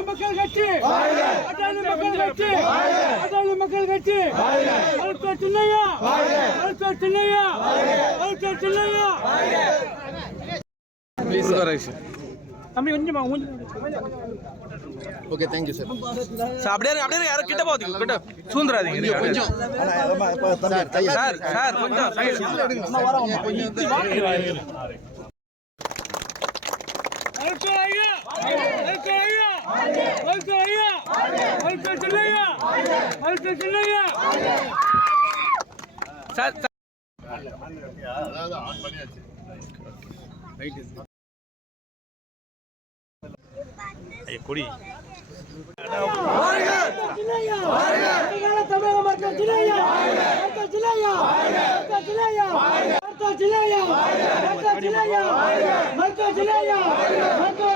மக்கள் கட்சி மக்கள் கட்சி சின்னையா சின்னையா சின்னையா தம்பி கொஞ்சமா ஓகே தேங்க்யூ சார் அப்படியே யாரும் கிட்ட போகுது கிட்ட சூந்துறாதீங்க கொஞ்சம் சார் கொஞ்சம் கொடி தமிழக மக்கள் ஜில்லையா